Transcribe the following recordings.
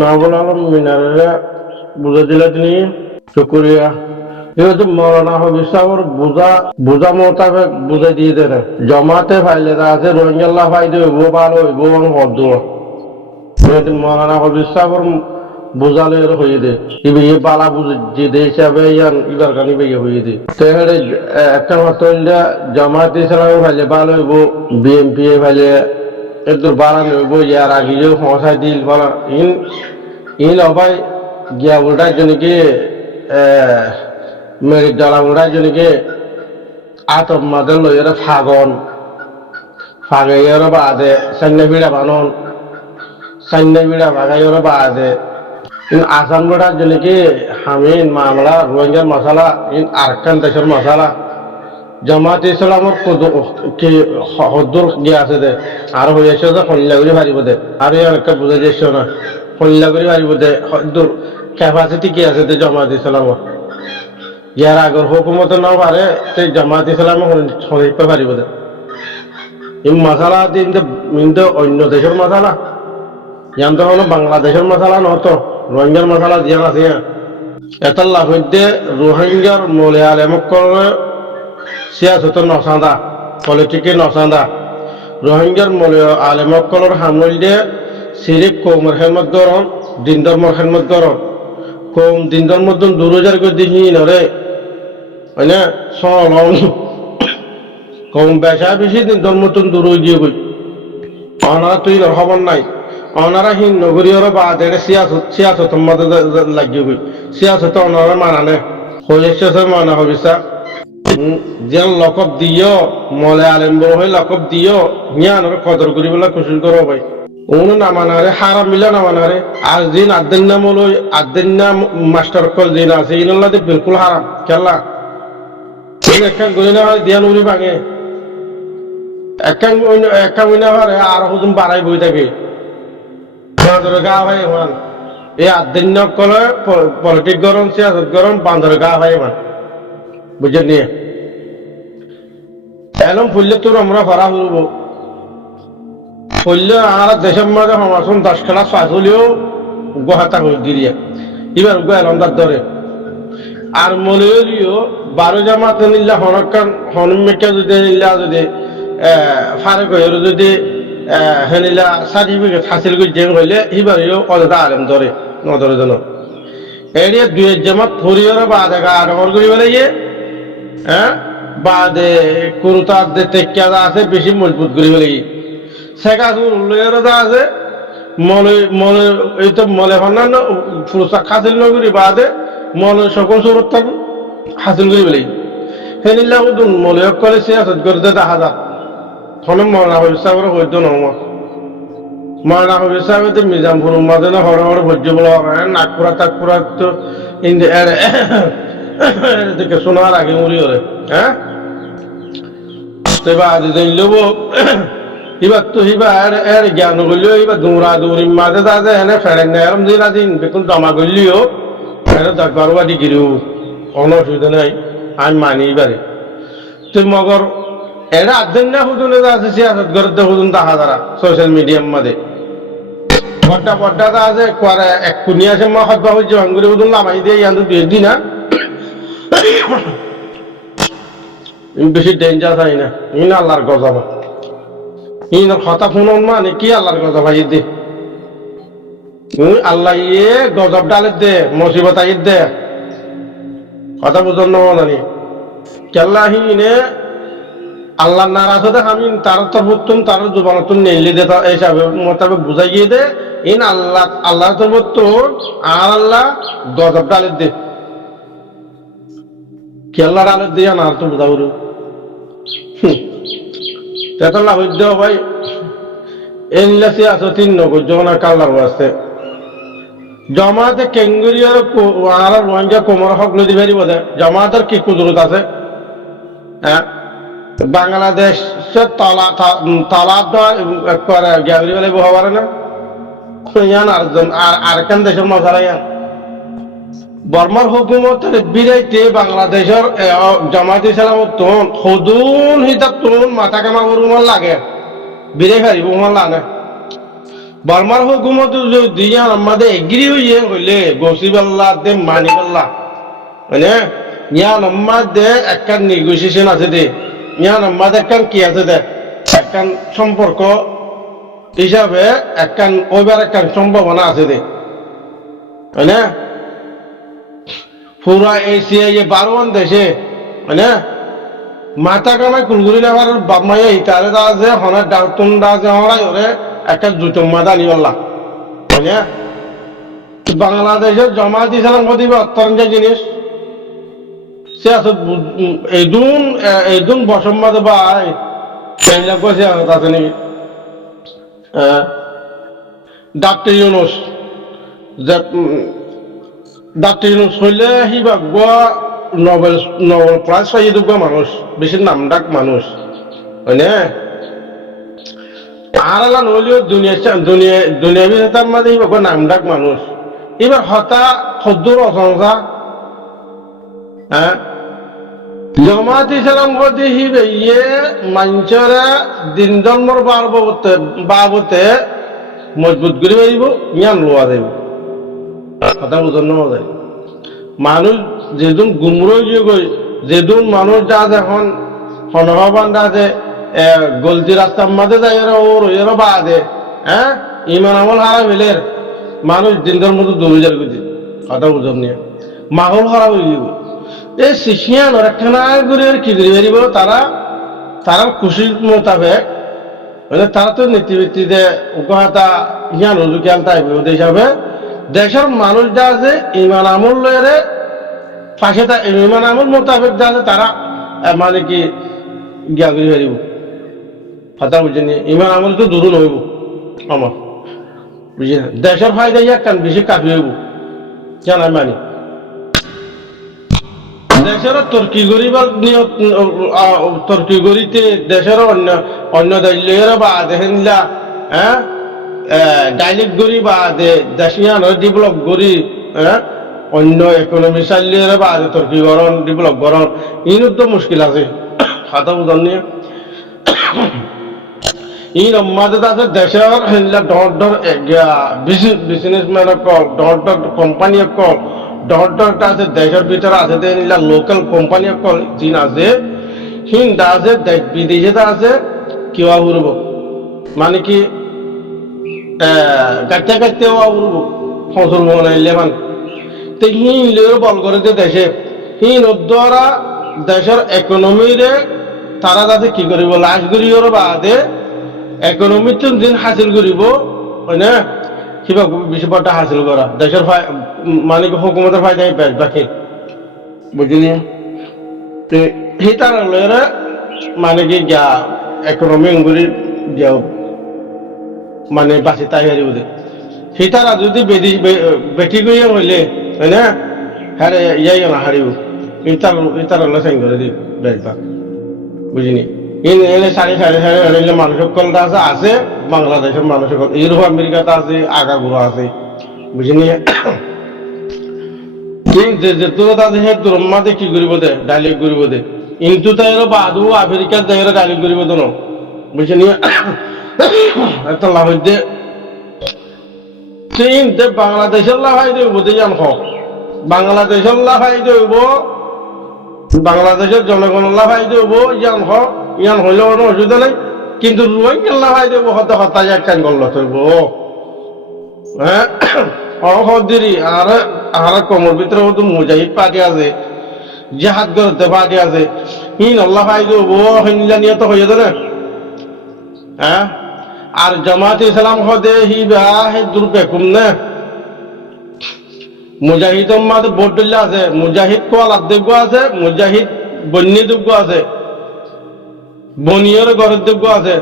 মাহবুল আলম মিনারে বুঝে দিলে তিনি শুক্রিয়া। যেহেতু মৌলানা হবিজ সাহেবের বোঝা মোতাবেক বুঝে দিয়ে দেন জমাতে ফাইলে আছে রোহিঙ্গাল্লাহ ফাইদে হইব ভালো হইব হদ্দ যেহেতু মৌলানা হবিজ সাহেবের বোঝালে হয়ে দে ইয়ে বালা বুঝে যে দে হিসাবে ইয়ান ইবার কানি বেগে হয়ে দে তো একটা মাত্র জামাতে ইসলামে ফাইলে ভালো হইব বিএনপি ফাইলে এত বাড়ানো হইব ইয়ার আগে যে সমস্যা দিল বলা ইন অবাই গিয়া উল্টাই জনকে মেরিট ডালা উল্টাই জনকে আতব মাদের লইয়ের ফাগাইয়ের বাদে সান্না বিড়া বানন সান্না বিড়া ফাগাইয়ের বাদে আসাম বেড়ার জনকে হামিন মামলা রোহিঙ্গার মশালা আরেকখান দেশের মশালা জামাত ইসলামর হদ্দুর গিয়ে আছে দে আর হয়েছে যে কল্যাগুড়ি পারিব দে আর একটা বুঝে যাচ্ছে না কল্যাগুড়ি পারিব দে হদ্দুর ক্যাপাসিটি কি আছে দে জামাত ইসলামর ইয়ার আগর হুকুমত না পারে সেই জামাত ইসলাম শরীফে পারিব দে এই মশালা দিন অন্য দেশের মশালা ইয়ান তো হলো বাংলাদেশের মশালা নতো রোহিঙ্গার মশালা জিয়ান আছে এটার লাভ হইতে রোহিঙ্গার মলে আলেমক করে সিয়াসত নসাদা পলিটিকে নসাদা রোহিঙ্গার মূল্য আলেমকলর হামলদে সিরিক কৌমের খেদমত গরম দিন ধর্মর খেদমত গরম কৌম দিন ধর্মত দুরোজার গদি নরে মানে সলম কৌম বেশা বেশি দিন ধর্মত দূর গিয়ে গই অনারা তুই খবর নাই অনারা হিন নগরীয় বা দেড়ে সিয়াসত মধ্যে লাগিয়ে গই সিয়াসত অনারা মানানে হয়েছে মানা হবিসা যে লকব দিও মলে আলেম বড় হয়ে লকব দিও জ্ঞান কদর করি বলে কুশল করো ভাই অনু নামানারে হারাম মিলা নামানারে আর দিন আদিন নাম হলো আদিন নাম মাস্টার কল দিন আছে ইনল্লাতে বিলকুল হারাম খেলা একটা গলি না হয় দিয়া নুরি ভাঙে একটা মহিনা হারে আর হুজুম বাড়াই বই থাকে গা ভাই মান এই আদিন কলে পলিটিক গরম সিয়াসত গরম বান্ধরে গা ভাই মান বুঝে নিয়ে এলম ফুললে তোর আমরা ভরা হইব ফুললে আর দেশের মাঝে সমাসন 10 খেলা চাষ হলেও গোহাতা হয়ে গিরিয়া এবার এলমদার ধরে আর মলেরিও 12 জামাত নিল্লা হনকান হনমেকা যদি নিল্লা যদি ফারে কইর যদি হেনিলা সার্টিফিকেট হাসিল করে জেন হইলে এবারেও অযথা আলেম ধরে নধরে জন এরিয়া 2 জামাত ফরিয়র বাদে আড়মর করি বলে হ্যাঁ বাদে কুরুতার যে টেক্কা আছে বেশি মজবুত করে বলে শেখা উল্লের আছে মলে মলে এই তো মলে হন্যান্য ফুরসা হাসিল নগরী বাদে মলে সকল সুরত হাসিল করে বলে হেনিল্লা উদুন মলে কলে সিয়াসত করে দে 10,000 তখন মৌলানা হবিজ সাহেবের হইতো নম মৌলানা হবিজ সাহেব মিজামপুর মাঝে না হর হর ভোজ্য বলা নাগপুরা তাগপুরা তো থেকে শোনার আগে মরি ওরে হ্যাঁ লব এবার তো এর জ্ঞান করলেও এবার দৌড়া দৌড়ি মাঝে তাতে এনে ফেরেন না এরম দিন আদিন বেতন জমা করলেও এনে দরবার বাড়ি গিরিও কোনো অসুবিধা নাই আমি মানি এবারে তো মগর এরা আদিন না হুজুনে আছে সিয়াসত করতে হুজুন দেখা যারা সোশ্যাল মিডিয়ার মধ্যে বড্ডা আছে করে এক কুনি আছে মা হতবা হইছে ভাঙ্গুরি হুজুন লামাই দিয়ে ইয়ান তো দিয়ে দি না বেশি ডেঞ্জার হয় না ইন আল্লাহর গজব ইন কথা শুনুন মানে কি আল্লাহর গজব আই দে আল্লাহ ইয়ে গজব ডালে দে মুসিবত আই দে কথা বুঝন না জানি কেল্লাহিনে আল্লাহ নারাজ হতে আমি তার তরফতুন তার জবানতুন নেইলে দে হিসাবে মোতাবেক বুঝাইয়ে দে ইন আল্লাহ তরফতুন আর আল্লাহ গজব ডালে দে কেল্লা ডালে দিয়া না আর তো বুঝাবো তেতলা হইদ ভাই এনলাসি আছে 3 নগর যখন কাল্লার আছে জামাতে কেঙ্গুরিয়ার আর রোহিঙ্গা কোমর হক নদী বেরি বলে জামাতের কি কুদরত আছে হ্যাঁ বাংলাদেশ তালাব করে গ্যাবরি বলে হওয়ার না ইয়ান আর কেন দেশের মশালা ইয়ান বর্মার হুকুমতের বিরাইতে বাংলাদেশের জামাত ইসলাম তোন হদুন হিতাব তোন মাথা কামা করুমার লাগে বিরাই ফারিব লাগে বর্মার হুকুমত যদি আমাদের এগ্রি হইয়ে হইলে গসিবাল্লাহ দে মানিবাল্লাহ মানে ইয়ান আমাদের একটা নেগোসিয়েশন আছে দে ইয়ান আমাদের একটা কি আছে দে একটা সম্পর্ক হিসাবে একটা ওইবার একটা সম্ভাবনা আছে দে মানে পুরা এশিয়া 12 দেশে মানে মাথা কামাই কুলগুলি নেওয়ার বাপমাইয়া ইতারে দা আছে হনার ডাউটন দা আছে হনাই ওরে একটা জুতো মাদা নিবাল্লাহ মানে বাংলাদেশের জামাত ইসলাম দিবে অত্যন্ত জিনিস সে আছে এইদুন বসম্মাদ ভাই সেইলা কইছে আছে নাকি ডাক্তার ইউনুস ডাক্তার ইউনুস হইলে হিবা নোবেল প্রাইজ পাইয়ে দেব মানুষ বেশি নাম ডাক মানুষ হয়নে আর নইলেও দুনিয়া তার মাঝে হিবা নাম ডাক মানুষ এবার হতা খদ্দুর অসংসা হ্যাঁ জমাত ইসলাম গতি হিবে ইয়ে মানুষরা দিন জন্মর বাবতে মজবুত করে পারিব জ্ঞান লোয়া দেব কথা বুঝানো যায় মানুষ যেদিন গুমরো গই যেদিন মানুষ যা এখন ফনভাবান আছে গলতি রাস্তার মাঝে যাই ওরা বাদে হ্যাঁ ইমান আমল হারা ফেলের মানুষ দিনটার মতো দৌড়ে যার গতি কথা বুঝান নিয়ে মাহল হারা হয়ে যাব এই শিশিয়ান একখানা করে কি করে বেরিব তারা খুশির মোতাবেক মানে তারা তো নীতিভিত্তিতে উপহাতা জ্ঞান জ্ঞান তাই হিসাবে দেশের মানুষ যা আছে ইমান আমল লয়ের পাশে ইমান আমল মোতাবেক যা আছে তারা মানে কি জ্ঞান করে বেরিব কথা বুঝেনি ইমান আমল তো দুরুন হইব আমার বুঝি না দেশের ফায়দা কান বেশি কাফি হইব জানাই মানি দেশের তর্কি গরিবার তর্কি গরিতে দেশের অন্য দলীয় বা দেখেনলা হ্যাঁ ডাইলেক্ট গরি বা দেশিয়ান ডেভেলপ গরি হ্যাঁ অন্য ইকোনমি চালিয়ে বা তর্কি গরণ ডেভেলপ গরণ ইনও তো মুশকিল আছে খাতা বুঝান নিয়ে ই আমাদের আছে দেশের ডর বিজনেসম্যান কল ডর কোম্পানি কল ডরটা আছে দেশের ভিতরে আছে লোকাল কোম্পানি কল চীন আছে হিন্দা আছে দেশ বিদেশে আছে কেউ উড়ব মানে কি গাড়তে গাড়তে উড়ব ফসল বানাইলে মান তো হিনলেও বল করে যে দেশে হিন দ্বারা দেশের ইকোনমিরে তারা যাতে কি করিব লাশ করিও বাদে ইকোনমির দিন হাসিল করিব হয় না কিবা বেশি পড়টা হাসিল করা দেশের মানে হুকুমতের ফায়দাই পেশ বাকি বুঝিনি তো সেই তার লয়েরা মানে কি যা ইকোনমি অঙ্গুরি মানে বাঁচি তাই হারিব দে সেই তারা যদি বেটি গিয়ে হইলে হয় না হ্যাঁ ইয়াই না হারিব ইতার সাইন করে দি বেশবা বুঝিনি এনে সাড়ে মানুষ সকলটা আছে বাংলাদেশের মানুষ সকল ইউরোপ আমেরিকাতে আছে আগাগুলো আছে বুঝিনি কি করিব দে ডাইলেক্ট করিব দে কিন্তু তাই বাদু আমেরিকার যাই ডাইলেক্ট করিব তো বুঝিনি একটা লাভ হইতে বাংলাদেশের লাভাই দেব জান হোক বাংলাদেশের লাভাই দেব বাংলাদেশের জনগণের লাভাই দেব জান হোক ইয়ান হইলেও কোনো অসুবিধা নেই কিন্তু রোহিঙ্গার লাভাই দেব হতে হতাশ একখান গল্ল থইব হ্যাঁ অহদিরি আর কমর ভিতরে হতো মুজাহিদ পার্টি আছে জেহাদ করতে পার্টি আছে হিন আল্লাহ ভাই দেব হিনলা নিয়ে তো হইয়া না হ্যাঁ আর জামাত ইসলাম হদে হি হে দুর্বেকুম না মুজাহিদ মাঝে ভোট আছে মুজাহিদ কোয়াল আধ্যক্ষ আছে মুজাহিদ বন্যী যোগ্য আছে বনিয়র ঘরের যোগ্য আছে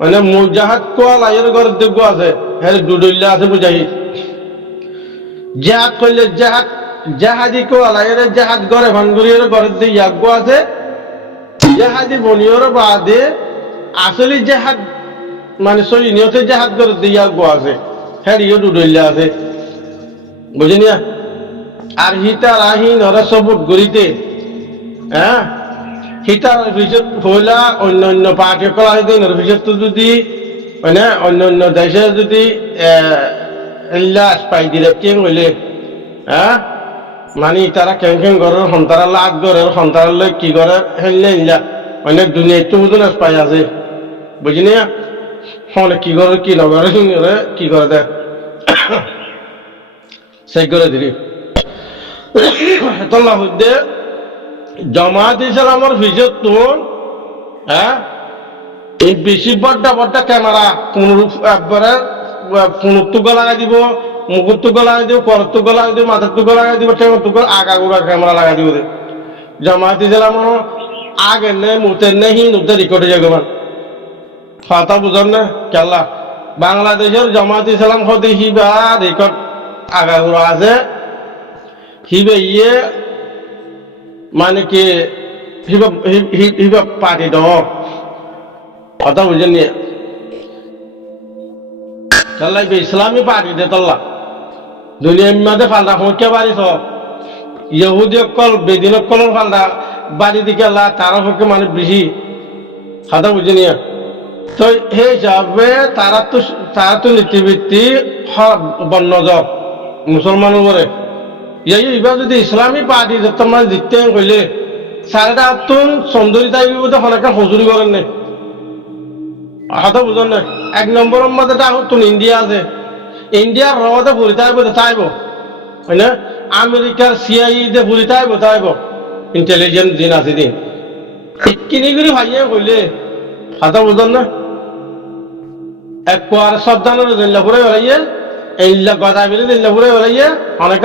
মানে মুজাহাদ কোয়াল আয়ের ঘরের যোগ্য আছে হ্যাঁ দুডল্লা আছে মুজাহিদ জেহাদ করলে জাহাদি কোয়াল আয়ের জাহাদ ঘরে ভাঙ্গুরিয়র ঘরের যে ইয়াজ্ঞ আছে জাহাদি বনিয়র বাদে আসলে জাহাদ মানে সৈনিয়তে জাহাদ ঘরের যে ইয়াজ্ঞ আছে হ্যাঁ ইয়ে দুডল্লা আছে বুঝিনি আর হিতার আহিন ওরা সবুট গড়িতে হ্যাঁ হিতার ভিতর হইলা অন্য পার্টি করা হইতে ভিতর যদি মানে অন্য অন্য দেশে যদি স্পাই ডিরেক্টিং হইলে হ্যাঁ মানে তারা কেন কেন ঘরের সন্তানার লাভ ঘরের সন্তানার কি করে হেললে ইলা মানে দুনিয়ায় তো বুঝুন স্পাই আছে বুঝিনি ফোনে কি করে কি নগরে কি করে দেয় সেই করে দিলি তোল্লা হইতে জামাত ইসলামের ভিজত তো হ্যাঁ এই বেশি বড্ডা বড্ডা ক্যামেরা কোনরূপ একবারে ফোনের তুগো লাগাই দিব মুখের তুগো লাগাই দিব পরের তুগো লাগাই দিব মাথার তুগো লাগাই দিব টেঙের তুগো আগাগোড়া ক্যামেরা লাগাই দিব জামাত ইসলাম আগে নে মুতের নে হি নুতে রেকর্ডে যাগমান কথা বুঝন না কেল্লা বাংলাদেশের জামাত ইসলাম হতে হিবা রেকর্ড আগাগোড়া আছে হিবে ইয়ে মানে কি হিবা পার্টি দ কথা বুঝেন নিয়ে তাল্লাই ইসলামী পার্টি দে তল্লা দুনিয়ার মাঝে ফালদা হুঁকে বাড়ি সব ইহুদি অকল বেদিন অকলের ফালদা বাড়ি দিকে আল্লাহ তারা পক্ষে মানে বেশি কথা বুঝে নিয়ে তো সেই হিসাবে তারা তো নীতিবৃত্তি বন্য জব মুসলমানের উপরে এইবার যদি ইসলামী পার্টি তোমার জিততে কইলে সাড়ে আটটন সুন্দরী টাইপের মধ্যে অনেক হজুরি করেন না কথা বুঝুন না এক নম্বরের মধ্যে তুমি ইন্ডিয়া আছে ইন্ডিয়ার রওয়াতে ভুলি তাইব চাইব হয় না আমেরিকার সিআই যে ভুলি তাইব ইন্টেলিজেন্ট দিন আছে দিন কিনি করে ভাইয়ে কইলে কথা বুঝুন না এক কোয়ার সদ্দানের দিল্লা ঘুরে বেড়াইয়ে এইলা গদা বেরিয়ে দিল্লা ঘুরে বেড়াইয়ে অনেক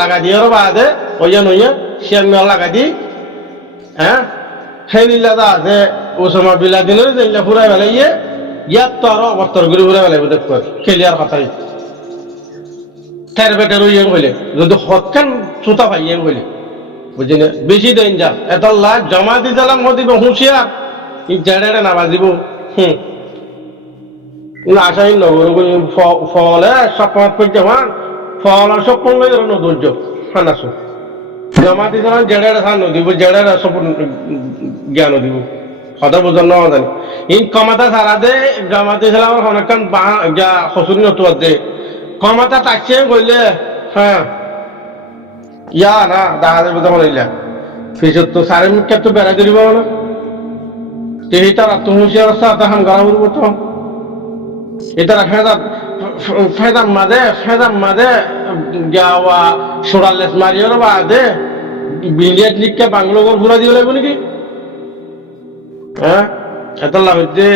লাগা দিয়ে বাদে ওইয়া নইয়া শিয়ার মেলা লাগা দি হ্যাঁ সেই নীলাদা আছে ওসমা বিলা দিনের দিল্লা ঘুরে বেড়াইয়ে ইয়াত তো আরো অবস্থার ঘুরে ঘুরে বেড়াইব দেখ খেলিয়ার কথাই ঠের বেটের ইয়ে কইলে যদি হৎখান চুতা পাই ইয়ে কইলে বুঝি না বেশি দেন যা এত লাখ জমা দি দিলাম মদিব হুঁশিয়ার ই জেড়ে না বাজিব আশাহীন নগর ফলে সপমাত করছে হন ফল সব পড়লে নদর্য হানাসো জমা দি দিলাম জেড়ে সান দিব জেড়ে সব জ্ঞান দিব কথা বুঝার না জানি ইন কমাতা সারা দে জমাতে ছিলাম অনেকক্ষণ হসুরি নতুন দে কমাতা টাকছে কইলে হ্যাঁ ইয়া না দেখা যাবে তখন ইলা ফিসত তো সারে মুখে তো বেড়া দিব না এই তারা তো হুঁশিয়ার রাস্তা হাম গাড়া উঠবো তো এটারা ফেদাম মাদে গাওয়া সোড়ালেস মারিয়ার বাদে বিলিয়ার লিখকে বাংলোগর ঘুরা দিয়ে লাগবে নাকি হ্যাঁ এত লাভ হচ্ছে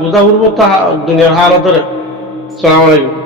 বুঝা উঠবো তা দুনিয়ার হালতরে সালাম আলাইকুম